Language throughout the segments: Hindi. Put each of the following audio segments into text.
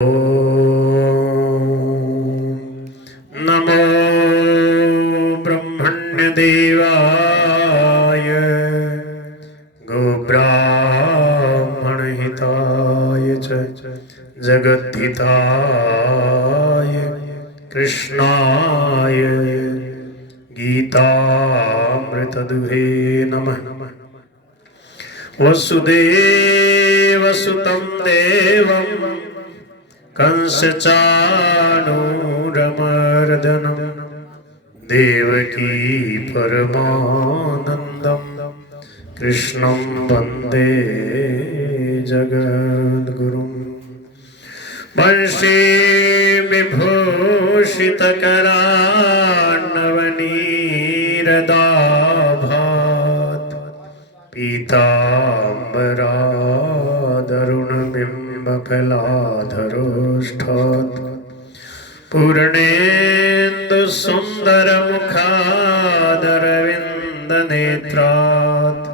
नमो ब्रह्मण्यदेवाय गोब्राह्मणहिताय च जगद्धिताय कृष्णाय गीतामृतदुहे नमः। वसुदेवसुतं देवं कंसचाणूरमर्दनं देवकी परमानन्दं कृष्णं वन्दे जगद्गुरुं। वंशी विभूषितकरान्नवनीरदाभात् पीताम्बरादरुणबिम्बफलाधरोष्ठात् पूर्णेन्दुसुन्दरमुखादरविन्दनेत्रात्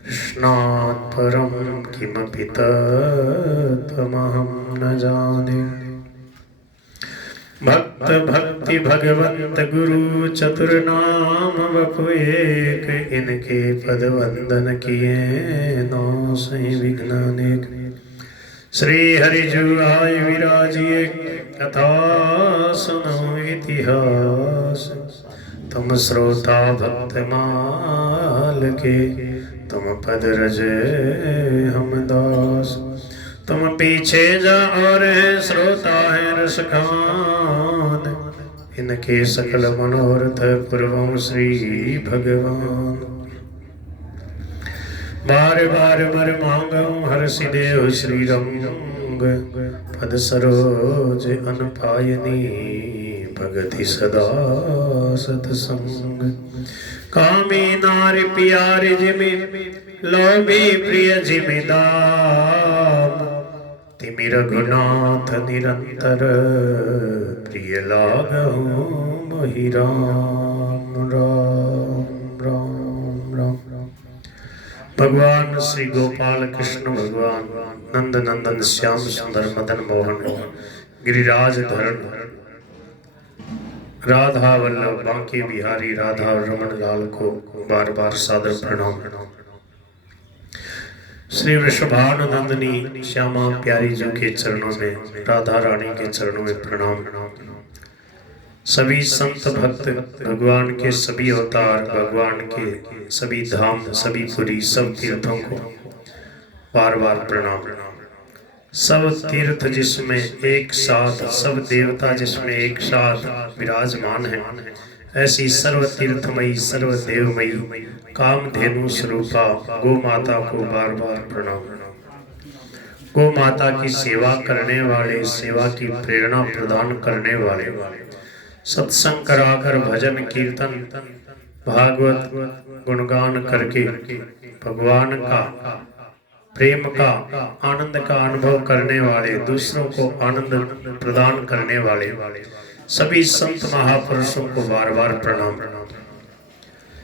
कृष्णात् परं किमपि तत्त्वमहं न जाने। भक्त भक्ति भगवंत गुरु चतुर्नाम वपु एक, इनके पद वंदन किए नासै विघ्न अनेक। श्री हरि जु आय विराजिए कथा सुनो इतिहास, तुम श्रोता भक्त माल के तुम पद रजे हम दास। तुम पीछे जा और है श्रोता है रसखान, इनके सकल मनोरथ पूर्वं श्री भगवान। बार बार बर मांगऊं हर सिदेव श्री रंग, पद सरोज अनपायनी भगति सदा सतसंग। कामी नारी प्यारी जिमि लोभी प्रिय जिमि दाम, तिमि रघुनाथ निरंतर प्रिय लागहु मोहि राम राम राम राम। भगवान श्री गोपाल कृष्ण भगवान नंद नंदन श्याम सुंदर मदन मोहन गिरिराज धरण राधा वल्लभ बांके बिहारी राधा रमन लाल को बार बार सादर प्रणाम। श्री वृषभानुनंदिनी श्यामा प्यारी जी के चरणों में, राधा रानी के चरणों में प्रणाम। सभी संत भक्त भगवान के सभी अवतार, भगवान के सभी धाम, सभी पुरी, सब तीर्थों को बार बार प्रणाम। सब तीर्थ जिसमें एक साथ, सब देवता जिसमें एक साथ विराजमान है, ऐसी सर्व तीर्थमयी सर्व देवमयी कामधेनु स्वरूपा गो माता को बार बार प्रणाम। गो माता की सेवा करने वाले, सेवा की प्रेरणा प्रदान करने वाले, सत्संग कराकर भजन कीर्तन भागवत गुणगान करके भगवान का प्रेम का आनंद का अनुभव करने वाले, दूसरों को आनंद प्रदान करने वाले सभी संत महापुरुषों को बार बार प्रणाम।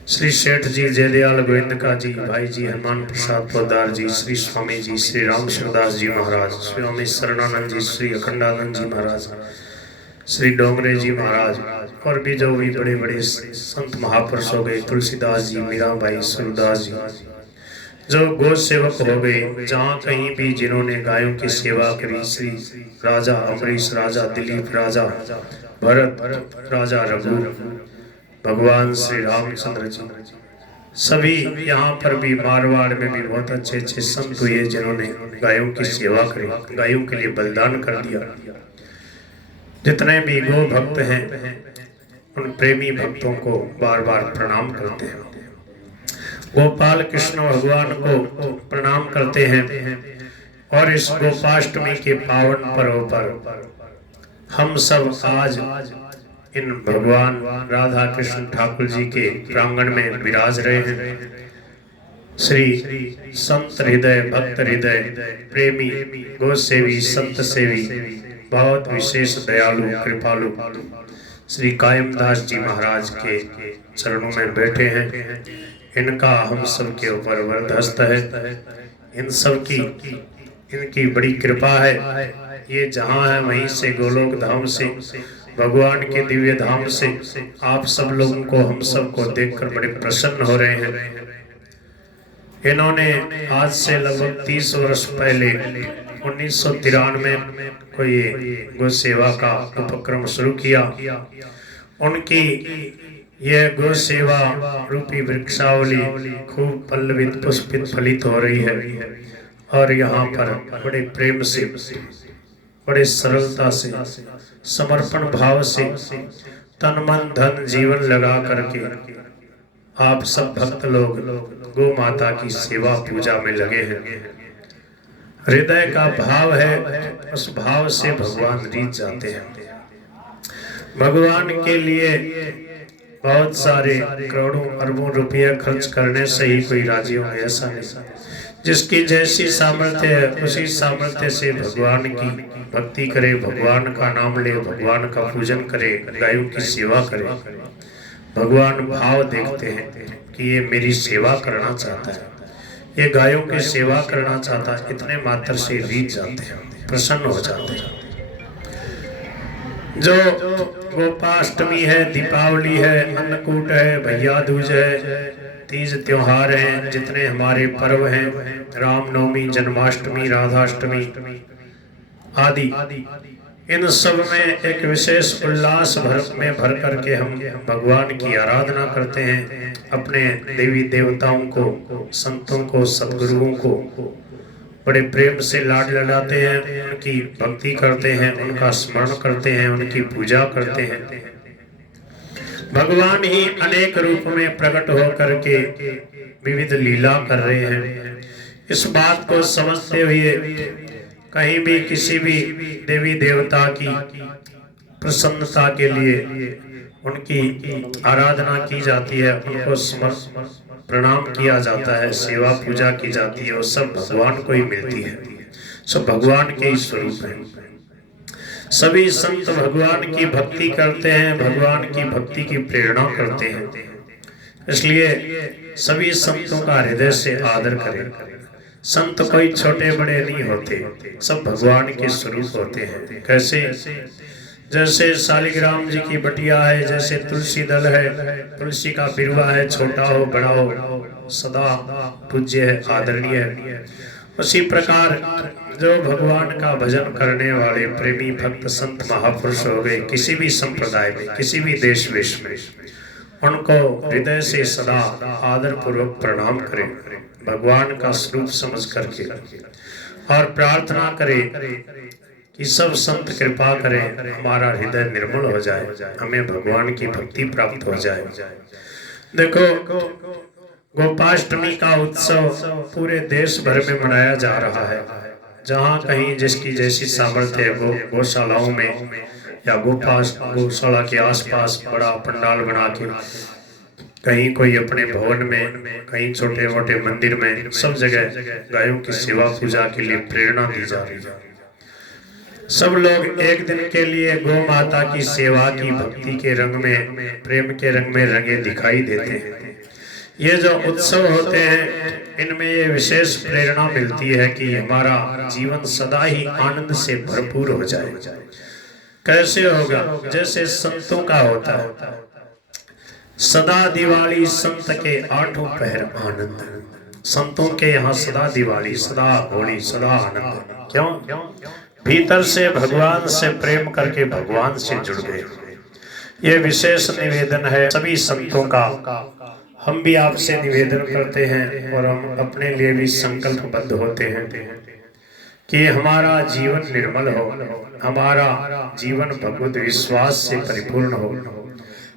श्री सेठ जी जयदयाल गोविंदका जी, भाई जी हनुमान प्रसाद पोदार जी, श्री स्वामी जी, श्री राम शिवदास जी महाराज, स्वामी शरणानंद जी, श्री अखंडानंद जी महाराज, श्री डोंगरे जी महाराज, और भी जो भी बड़े बड़े संत महापुरुष हो गए, तुलसीदास जी, मीराबाई, सूरदास जी, जो गो सेवक हो गए, जहाँ कहीं भी जिन्होंने गायों की सेवा करी, श्री राजा अमरीश, राजा दिलीप, राजा भरत, राजा रघु, भगवान श्री रामचंद्र जी, सभी यहाँ पर भी मारवाड़ में भी बहुत अच्छे अच्छे संत हुए जिन्होंने गायों की सेवा करी, गायों के लिए बलिदान कर दिया। जितने भी गो भक्त हैं उन प्रेमी भक्तों को बार बार प्रणाम करते हैं। गोपाल कृष्ण भगवान को प्रणाम करते हैं। और इस गोपाष्टमी के पावन पर्व पर हम सब आज इन भगवान राधा कृष्ण ठाकुर जी के प्रांगण में विराज रहे हैं। श्री संत हृदय, भक्त हृदय, प्रेमी, गोसेवी, संत सेवी, बहुत विशेष दयालु कृपालु श्री कायमदास जी महाराज के चरणों में बैठे हैं। इनका हम सब के ऊपर वरदहस्त है। इन सब की इनकी बड़ी कृपा है। ये जहाँ है वहीं से गोलोक धाम से भगवान के दिव्य धाम से आप सब लोगों को, हम सब को देखकर बड़े प्रसन्न हो रहे हैं। इन्होंने आज से लगभग 30 वर्ष पहले 1993 को ये गौ सेवा का उपक्रम शुरू किया। उनकी यह गौ सेवा रूपी वृक्षावली खूब पल्लवित पुष्पित फलित हो रही है और यहाँ पर बड़े प्रेम से, बड़े सरलता से, समर्पण भाव से तन मन धन जीवन लगा करके आप सब भक्त लोग गौ माता की सेवा पूजा में लगे हैं। हृदय का भाव है, उस भाव से भगवान रीझ जाते हैं। भगवान के लिए बहुत सारे करोड़ों अरबों रुपये खर्च करने से ही कोई राजी हो, ऐसा नहीं। जिसकी जैसी सामर्थ्य है उसी सामर्थ्य से भगवान की भक्ति करे, भगवान का नाम ले, भगवान का पूजन करे, गायों की सेवा करे। भगवान भाव देखते हैं कि ये मेरी सेवा करना चाहता है, ये गायों की सेवा करना चाहता है, इतने मात्र से रीझ जाते हैं, प्रसन्न हो जाते हैं। जो गोपाष्टमी है, दीपावली है, अन्नकूट है, भैया दूज है, तीज त्योहार हैं, जितने हमारे पर्व हैं, रामनवमी, जन्माष्टमी, राधाष्टमी आदि, इन सब में एक विशेष उल्लास में भर करके हम भगवान की आराधना करते हैं। अपने देवी देवताओं को, संतों को, सद्गुरुओं को बड़े प्रेम से लाड लड़ाते हैं, उनकी भक्ति करते हैं, उनका स्मरण करते हैं, उनकी पूजा करते हैं। भगवान ही अनेक रूप में प्रकट होकर के विविध लीला कर रहे हैं। इस बात को समझते हुए कहीं भी किसी भी देवी देवता की प्रसन्नता के लिए उनकी आराधना की जाती है, उनको प्रणाम किया जाता है, सेवा पूजा की जाती है, वो सब भगवान को ही मिलती है, सब भगवान के ही स्वरूप है। सभी संत भगवान की भक्ति करते हैं, भगवान की भक्ति की प्रेरणा करते हैं, इसलिए सभी संतों का हृदय से आदर करें। संत कोई छोटे बड़े नहीं होते, सब भगवान के स्वरूप होते हैं। कैसे? जैसे शालिग्राम जी की बटिया है, जैसे तुलसी दल है, तुलसी का बिरवा है, छोटा हो बड़ा हो सदा पूज्य है, आदरणीय है। उसी प्रकार जो भगवान का भजन करने वाले प्रेमी भक्त संत महापुरुष हो गए, किसी भी संप्रदाय में, किसी भी देश वेश में, उनको हृदय से सदा आदर पूर्वक प्रणाम करें, भगवान का स्वरूप समझ करके, और प्रार्थना करें कि सब संत कृपा करें, हमारा हृदय निर्मल हो जाए, हमें भगवान की भक्ति प्राप्त हो जाए। देखो, गोपाष्टमी का उत्सव पूरे देश भर में मनाया जा रहा है। जहाँ कहीं जिसकी जैसी सामर्थ्य है, गौशालाओं में या गौशाला के आसपास बड़ा पंडाल बना के, कहीं कोई अपने भवन में, कहीं छोटे मोटे मंदिर में, सब जगह गायों की सेवा पूजा के लिए प्रेरणा दी जा रही है। सब लोग एक दिन के लिए गौ माता की सेवा की भक्ति के रंग में, प्रेम के रंग में रंगे दिखाई देते हैं। ये जो उत्सव होते हैं, इनमें ये विशेष प्रेरणा मिलती है कि हमारा जीवन सदा ही आनंद से भरपूर हो जाए। कैसे होगा? जैसे संतों का होता है, सदा दिवाली संत के आठों पहर आनंद। संतों के यहाँ सदा दिवाली, सदा होली, सदा आनंद। क्यों? भीतर से भगवान से प्रेम करके भगवान से जुड़ गए। ये विशेष निवेदन है सभी संतों का। हम भी आपसे निवेदन करते हैं और हम अपने लिए भी संकल्पबद्ध होते हैं कि हमारा जीवन निर्मल हो, हमारा जीवन भगवत विश्वास से परिपूर्ण हो,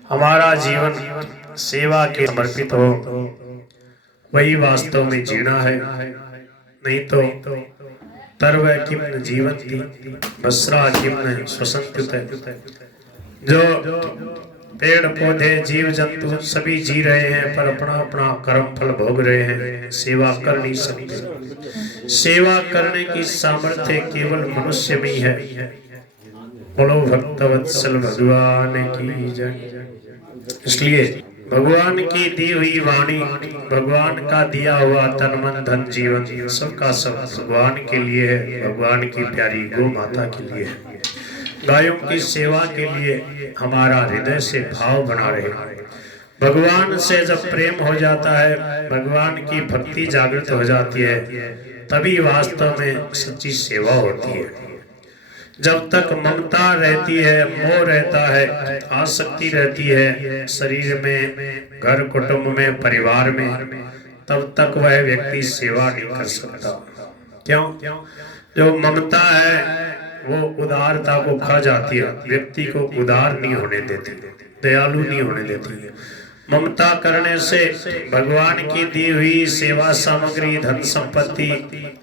हमारा जीवन सेवा के समर्पित हो। वही वास्तव में जीना है। नहीं तो तर्व किम न जीवन्ति बसरा किम न श्वसन्त्युत। जो पेड़ पौधे जीव जंतु सभी जी रहे हैं, पर अपना अपना कर्म फल भोग रहे हैं, सेवा कर नहीं सकते। सेवा करने की सामर्थ्य केवल मनुष्य में ही है। बोलो भक्तवत्सल भगवान की जय। इसलिए भगवान की दी हुई वाणी, भगवान का दिया हुआ तन मन धन जीवन सबका सब भगवान के लिए है, भगवान की प्यारी गौ माता के लिए है। गायों की सेवा के लिए हमारा हृदय से भाव बना रहे। भगवान से जब प्रेम हो जाता है, भगवान की भक्ति जागृत हो जाती है, तभी वास्तव में सच्ची सेवा होती है। जब तक ममता रहती है, मोह रहता है, आसक्ति रहती है शरीर में, घर कुटुंब में, परिवार में, तब तक वह व्यक्ति सेवा नहीं कर सकता। क्यों? जो ममता है वो उदारता को खा जाती है, व्यक्ति को उदार नहीं होने देती, दयालु नहीं होने देती। ममता करने से भगवान की दी हुई सेवा सामग्री, धन संपत्ति,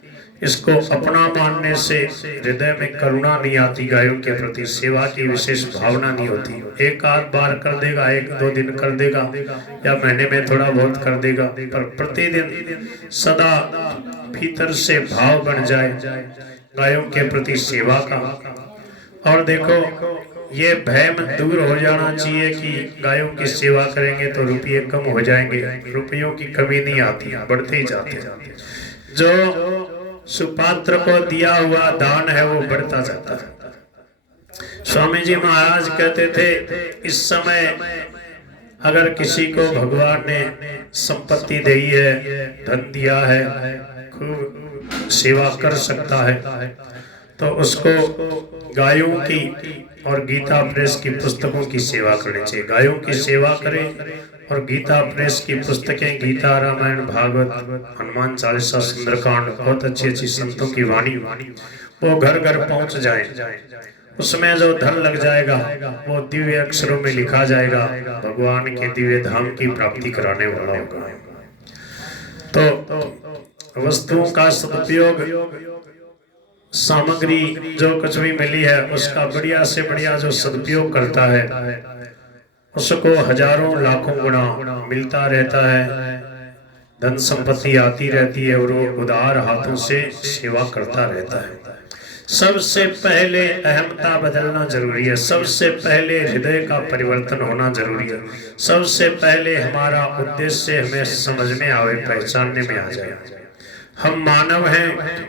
इसको अपना मानने से हृदय में करुणा नहीं आती, गायों के प्रति सेवा की विशेष भावना नहीं होती। एक आध बार कर देगा, एक दो दिन कर देगा, या महीने में थोड़ा बहुत कर देगा, पर प्रतिदिन सदा भीतर से भाव बन जाए गायों के प्रति सेवा का। और देखो, ये भय दूर हो जाना चाहिए कि गायों की सेवा करेंगे तो रुपये कम हो जाएंगे। रुपयों की कमी नहीं आती, बढ़ते ही जाते। जो सुपात्र को दिया हुआ दान है वो बढ़ता जाता है। स्वामी जी महाराज कहते थे, इस समय अगर किसी को भगवान ने संपत्ति दी है, धन दिया है, खूब सेवा कर सकता है, तो उसको गायों की और गीता प्रेस की पुस्तकों की सेवा करनी चाहिए। गायों की सेवा करें और गीता प्रेस की पुस्तकें, गीता, रामायण, भागवत, हनुमान चालीसा, सुंदरकांड, बहुत अच्छी अच्छी संतों की वाणी, वो घर घर पहुंच जाए। उसमें जो धन लग जाएगा वो दिव्य अक्षरों में लिखा जाएगा, भगवान के दिव्य धाम की प्राप्ति कराने वाला होगा। तो वस्तुओं का सदुपयोग, सामग्री जो कुछ भी मिली है उसका बढ़िया से बढ़िया जो सदुपयोग करता है, उसको हजारों लाखों गुना मिलता रहता है, धन संपत्ति आती रहती है और वो उदार हाथों से सेवा करता रहता है। सबसे पहले अहमता बदलना जरूरी है, सबसे पहले हृदय का परिवर्तन होना जरूरी है, सबसे पहले हमारा उद्देश्य हमें समझ में आवे, पहचानने में आ जाए। हम मानव हैं,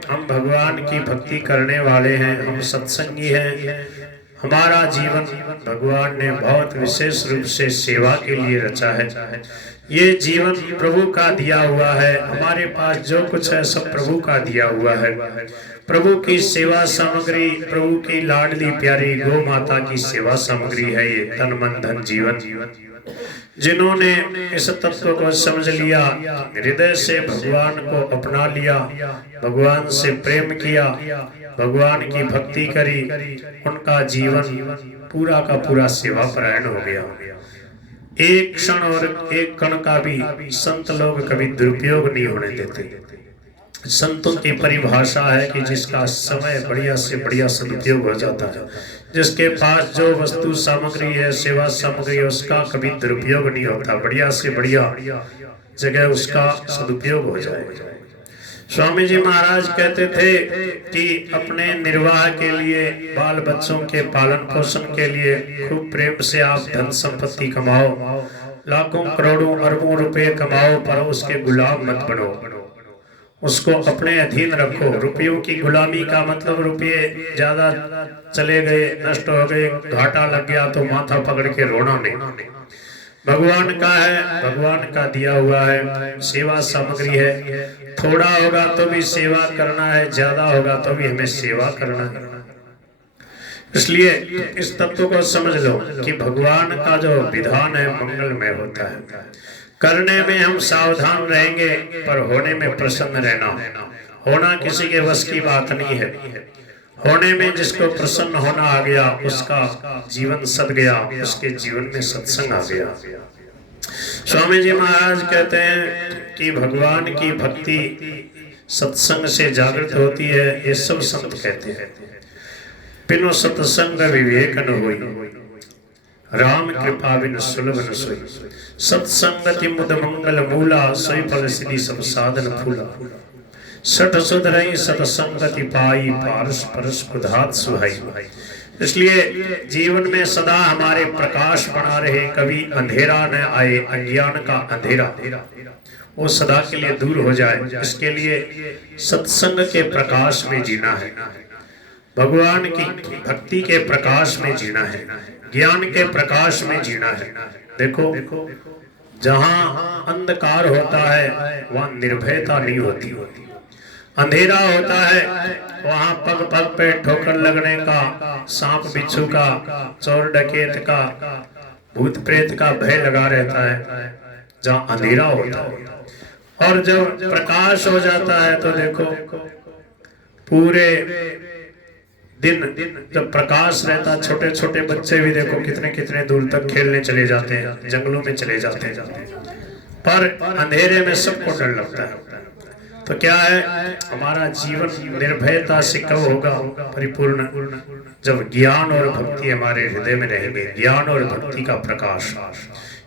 हम भगवान की भक्ति करने वाले हैं, हम सत्संगी हैं। हमारा जीवन भगवान ने बहुत विशेष रूप से सेवा के लिए रचा है। ये जीवन प्रभु का दिया हुआ है, हमारे पास जो कुछ है सब प्रभु का दिया हुआ है। प्रभु की सेवा सामग्री, प्रभु की लाडली प्यारी गौ माता की सेवा सामग्री है ये तन मन धन जीवन। जिन्होंने इस तत्व को समझ लिया, हृदय से भगवान को अपना लिया, भगवान से प्रेम किया, भगवान की भक्ति करी, उनका जीवन पूरा का पूरा सेवा परायण हो गया। एक क्षण और एक कण का भी संत लोग कभी दुरुपयोग नहीं होने देते। संतों की परिभाषा है कि जिसका समय बढ़िया से बढ़िया सदुपयोग हो जाता है, जिसके पास जो वस्तु सामग्री है, सेवा सामग्री, उसका कभी दुरुपयोग नहीं होता, बढ़िया से बढ़िया जगह उसका सदुपयोग हो जाए। स्वामी जी महाराज कहते थे कि अपने निर्वाह के लिए, बाल बच्चों के पालन पोषण के लिए खूब प्रेम से आप धन संपत्ति कमाओ, लाखों करोड़ों अरबों रुपए कमाओ, पर उसके गुलाम मत बनो, उसको अपने अधीन रखो। रुपयों की गुलामी का मतलब रुपये ज्यादा चले गए, नष्ट हो गए, घाटा लग गया तो माथा पकड़ के रोना नहीं। भगवान का है, भगवान का दिया हुआ है, सेवा सामग्री है, थोड़ा होगा तो भी सेवा करना है, ज्यादा होगा तो भी हमें सेवा करना है। इसलिए इस तत्व को समझ लो कि भगवान का जो विधान है मंगलमय होता है। करने में हम सावधान रहेंगे, पर होने में प्रसन्न रहना। होना किसी के वश की बात नहीं है, होने में जिसको प्रसन्न होना आ गया उसका जीवन सद गया, उसके जीवन में सत्संग आ गया। स्वामी जी महाराज कहते हैं कि भगवान की भक्ति सत्संग से जागृत होती है, ये सब संत कहते हैं। बिनु सत्संग विवेक न होई, राम कृपा बिन सुलभ न सोई। सत्संगति मुद मंगल मूला, सोई फल सिद्धि सब साधन फूला। सठ सुध रही सत्संगति पाई, पारस परस कुधात सुहाई। इसलिए जीवन में सदा हमारे प्रकाश बना रहे, कभी अंधेरा न आए, अज्ञान का अंधेरा वो सदा के लिए दूर हो जाए। इसके लिए सत्संग के प्रकाश में जीना है, भगवान की भक्ति के प्रकाश में जीना है, ज्ञान के प्रकाश में जीना है। देखो, जहाँ अंधकार होता है वहाँ निर्भयता नहीं होती, अंधेरा होता है वहाँ पग पग पे ठोकर लगने का, सांप बिच्छू का, चोर डकैत का, भूत प्रेत का भय लगा रहता है जहाँ अंधेरा होता है। और जब प्रकाश हो जाता है तो देखो, पूरे दिन जब प्रकाश रहता, छोटे छोटे बच्चे भी देखो कितने कितने दूर तक खेलने चले जाते हैं, जंगलों में चले जाते हैं, पर अंधेरे में सबको डर लगता है। तो क्या है, हमारा जीवन निर्भयता से कब होगा परिपूर्ण, जब ज्ञान और भक्ति हमारे हृदय में रहेंगे। ज्ञान और भक्ति का प्रकाश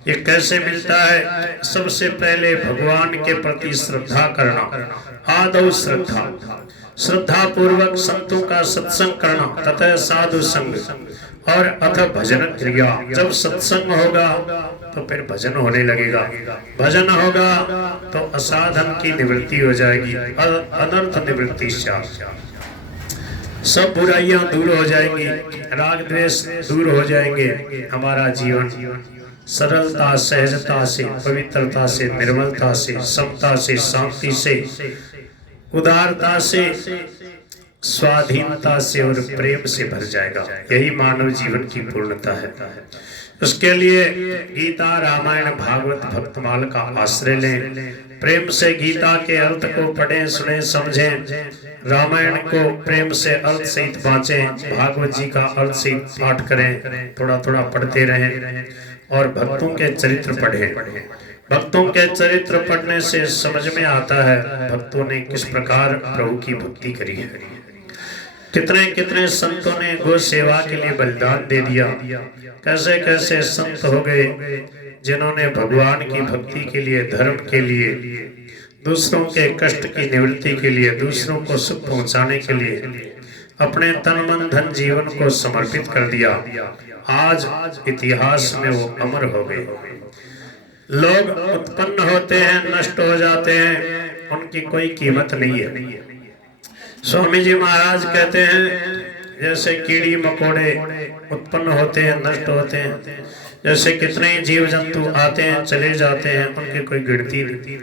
ये कैसे मिलता है? सबसे पहले भगवान के प्रति श्रद्धा करना, आदौ श्रद्धा, श्रद्धा पूर्वक संतों का सत्संग करना, तथा साधु संग, और अथ भजन क्रिया। जब सत्संग होगा तो फिर भजन होने लगेगा, भजन होगा तो असाधन की निवृत्ति हो जाएगी, अनर्थ निवृत्ति, सब बुराइयां दूर हो जाएंगी, राग द्वेष दूर हो जाएंगे। हमारा जीवन सरलता, सहजता से, पवित्रता से, निर्मलता से, समता से, शांति से, उदारता से, स्वाधीनता से और प्रेम से भर जाएगा। यही मानव जीवन की पूर्णता है। उसके लिए गीता, रामायण, भागवत, भक्तमाल का आश्रय लें, प्रेम से गीता के अर्थ को पढ़ें, सुने, समझें, रामायण को प्रेम से अर्थ सहित बाँचें, भागवत जी का अर्थ सहित पाठ करें, थोड़ा थोड़ा पढ़ते रहें, और भक्तों के चरित्र पढ़ें। भक्तों के चरित्र पढ़ने से समझ में आता है भक्तों ने किस प्रकार प्रभु की भक्ति करी है। कितने कितने संतों ने गो सेवा के लिए बलिदान दे दिया, कैसे कैसे संत हो गए जिन्होंने भगवान की भक्ति के लिए, धर्म के लिए, दूसरों के कष्ट की निवृत्ति के लिए, दूसरों को सुख पहुंचाने के लिए अपने तन मन धन जीवन को समर्पित कर दिया। आज इतिहास में वो अमर हो गए। लोग उत्पन्न होते हैं, नष्ट हो जाते हैं, उनकी कोई कीमत नहीं है। स्वामी जी महाराज कहते हैं जैसे कीड़ी मकोड़े उत्पन्न होते हैं, नष्ट होते हैं, जैसे कितने जीव जंतु आते हैं चले जाते हैं, उनकी कोई गिनती नहीं।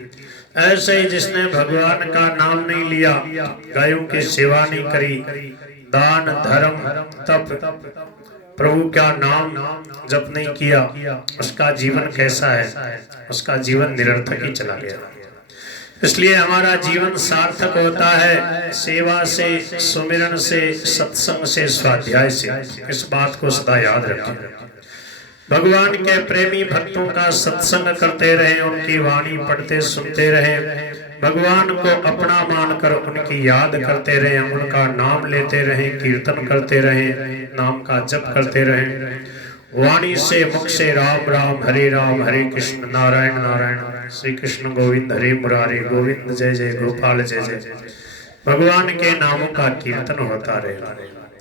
ऐसे ही जिसने भगवान का नाम नहीं लिया, गायों की सेवा नहीं करी, दान धर्म तप प्रभु का नाम जप नहीं किया, उसका जीवन कैसा है? उसका जीवन निरर्थक ही चला गया। इसलिए हमारा जीवन सार्थक होता है सेवा से, सुमिरन से, सत्संग से, स्वाध्याय से। इस बात को सदा याद रखें। भगवान के प्रेमी भक्तों का सत्संग करते रहें, उनकी वाणी पढ़ते सुनते रहें, भगवान को अपना मानकर उनकी याद करते रहें, उनका नाम लेते रहें, कीर्तन करते रहें, नाम का जप करते रहें। वाणी से, मुख से राम राम, हरे राम, हरे कृष्ण, नारायण नारायण, श्री कृष्ण गोविंद, हरे मुरारी, गोविंद जय जय, गोपाल जय जय। भगवान के नामों का कीर्तन होता रहे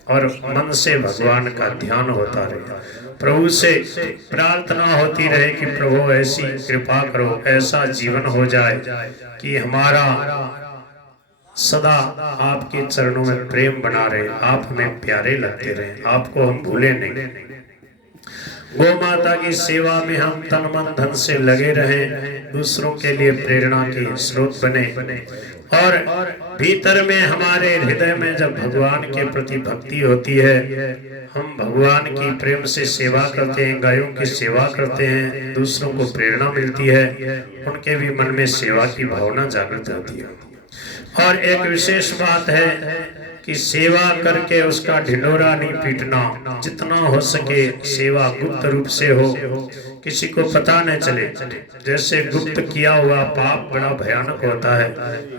और मन से भगवान का ध्यान होता रहे। प्रभु से प्रार्थना होती रहे कि प्रभु ऐसी कृपा करो, ऐसा जीवन हो जाए कि हमारा सदा आपके चरणों में प्रेम बना रहे, आप हमें प्यारे लगते रहे, आपको हम भूले नहीं। गौ माता की सेवा में हम तन मन धन से लगे रहें, दूसरों के लिए प्रेरणा के स्रोत बने, और भीतर में हमारे हृदय में जब भगवान के प्रति भक्ति होती है, हम भगवान की प्रेम से सेवा करते हैं, गायों की सेवा करते हैं, दूसरों को प्रेरणा मिलती है, उनके भी मन में सेवा की भावना जागृत होती है। और एक विशेष बात है कि सेवा करके उसका ढिंढोरा नहीं पीटना, जितना हो सके सेवा गुप्त रूप से हो, किसी को पता न चले। जैसे गुप्त किया हुआ पाप बड़ा भयानक होता है,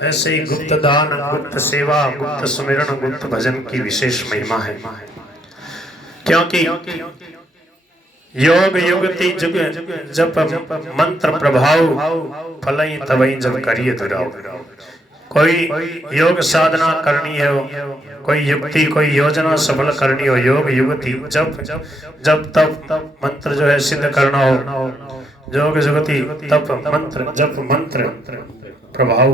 ऐसे ही गुप्त दान, गुप्त सेवा, गुप्त सुमिरन, गुप्त भजन की विशेष महिमा है। क्योंकि योग युगति जुग जप मंत्र प्रभाव, फलई तवई जब करिए दुराव। कोई योग साधना करनी हो, कोई युक्ति कोई योजना सफल करनी हो, योग युक्ति जब तब मंत्र जो है सिद्ध करना हो, योग जुगति तप मंत्र जप मंत्र प्रभाव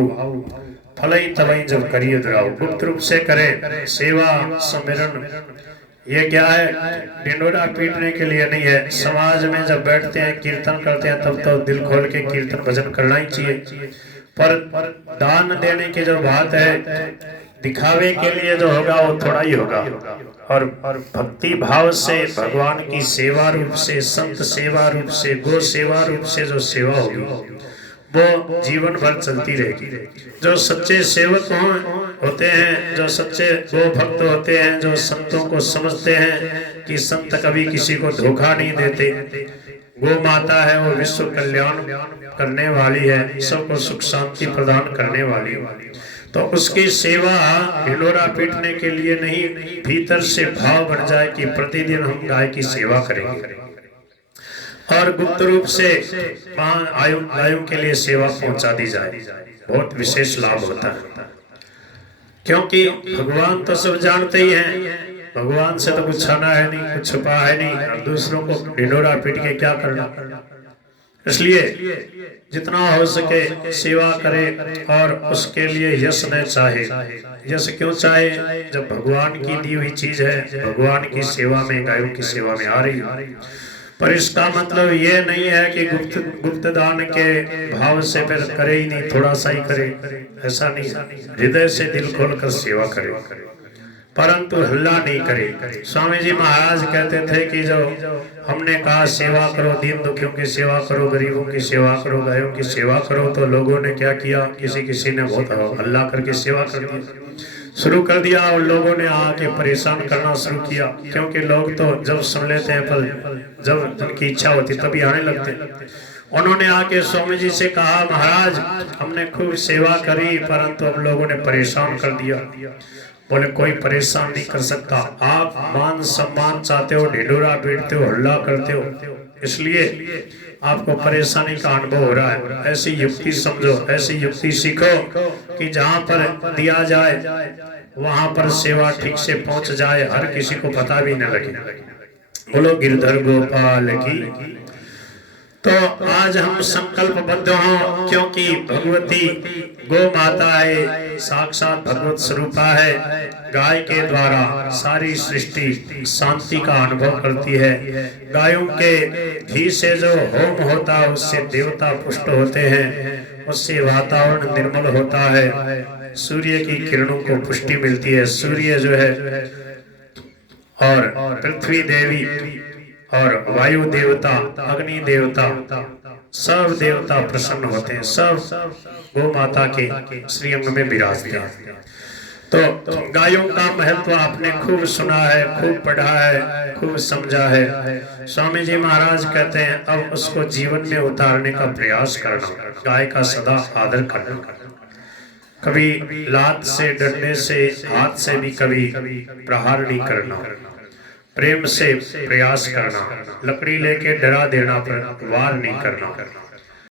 फलई तलई जब करिए दुराव। गुप्त रूप से करे सेवा सुमिरन। ये क्या है? ढिंडोरा पीटने के लिए नहीं है। समाज में जब बैठते हैं कीर्तन करते हैं तब तो दिल खोल के कीर्तन भजन करना ही चाहिए। पर दान देने की जो बात है, दिखावे के लिए जो होगा वो थोड़ा ही होगा। और भक्ति भाव से भगवान की सेवा रूप से, संत सेवा रूप से, गो सेवा रूप से जो सेवा होगी वो जीवन भर चलती रहेगी। जो सच्चे सेवक होते हैं, जो सच्चे गो भक्त होते हैं, जो संतों को समझते हैं कि संत कभी किसी को धोखा नहीं देते, गो माता है वो विश्व कल्याण करने वाली है, सबको सुख शांति प्रदान करने वाली, तो उसकी सेवा ढिंडोरा पीटने के लिए नहीं, भीतर से भाव बढ़ जाए कि प्रतिदिन हम गाय की सेवा करेंगे और गुप्त रूप से गायों के लिए सेवा पहुंचा दी जाए, बहुत विशेष लाभ होता है। क्योंकि भगवान तो सब जानते ही हैं, भगवान से तो कुछ छाना है नहीं, कुछ छुपा है नहीं, और दूसरों को ढिंडोरा पीट के क्या करना। इसलिए जितना हो सके सेवा करे और उसके लिए यश न चाहे। यश क्यों चाहे? जब भगवान की दी हुई चीज है, भगवान की सेवा में, गायों की सेवा में आ रही है। पर इसका मतलब ये नहीं है कि गुप्त दान के भाव से फिर करे ही नहीं, थोड़ा सा ही करे, ऐसा नहीं। हृदय से दिल खोलकर सेवा करे, परंतु हल्ला नहीं करे। स्वामी जी महाराज कहते थे कि जो हमने कहा सेवा करो, दीन दुखियों की सेवा करो, गरीबों की सेवा करो, गायों की सेवा करो, तो लोगों ने क्या किया, किसी ने बहुत हल्ला करके सेवा कर दी, शुरू कर दिया, और लोगों ने आके परेशान करना शुरू किया। क्योंकि लोग तो जब सुन लेते हैं, पर जब उनकी इच्छा होती तभी आने लगते हैं। उन्होंने आके स्वामी जी से कहा, महाराज हमने खूब सेवा करी परंतु हम लोगों ने परेशान कर दिया। बोले कोई परेशान नहीं कर सकता, आप मान सम्मान चाहते हो, ढिंडोरा पीटते हो, हल्ला करते हो, इसलिए आपको परेशानी का अनुभव हो रहा है। ऐसी युक्ति समझो, ऐसी युक्ति सीखो कि जहाँ पर दिया जाए वहां पर सेवा ठीक से पहुंच जाए, हर किसी को पता भी न लगे। बोलो गिरधर गोपाल की। तो आज हम संकल्पबद्ध हों, क्योंकि भगवती गो माता है, साक्षात भगवत स्वरूपा है। गाय के द्वारा सारी सृष्टि शांति का अनुभव करती है। गायों के घी से जो होम होता है उससे देवता पुष्ट होते हैं, उससे वातावरण निर्मल होता है, सूर्य की किरणों को पुष्टि मिलती है। सूर्य जो है और पृथ्वी देवी और वायु देवता, अग्नि देवता, सब देवता प्रसन्न होते हैं, सब गो माता के श्रीअंग में विराजते हैं। तो गायों का महत्व आपने खूब सुना है, खूब पढ़ा है, खूब समझा है। स्वामी जी महाराज कहते हैं अब उसको जीवन में उतारने का प्रयास करना, गाय का सदा आदर करना, कभी लात से, डंडे से, हाथ से भी कभी प्रहार नहीं करना, प्रेम से प्रयास करना, लकड़ी लेके डरा देना पर वार नहीं करना।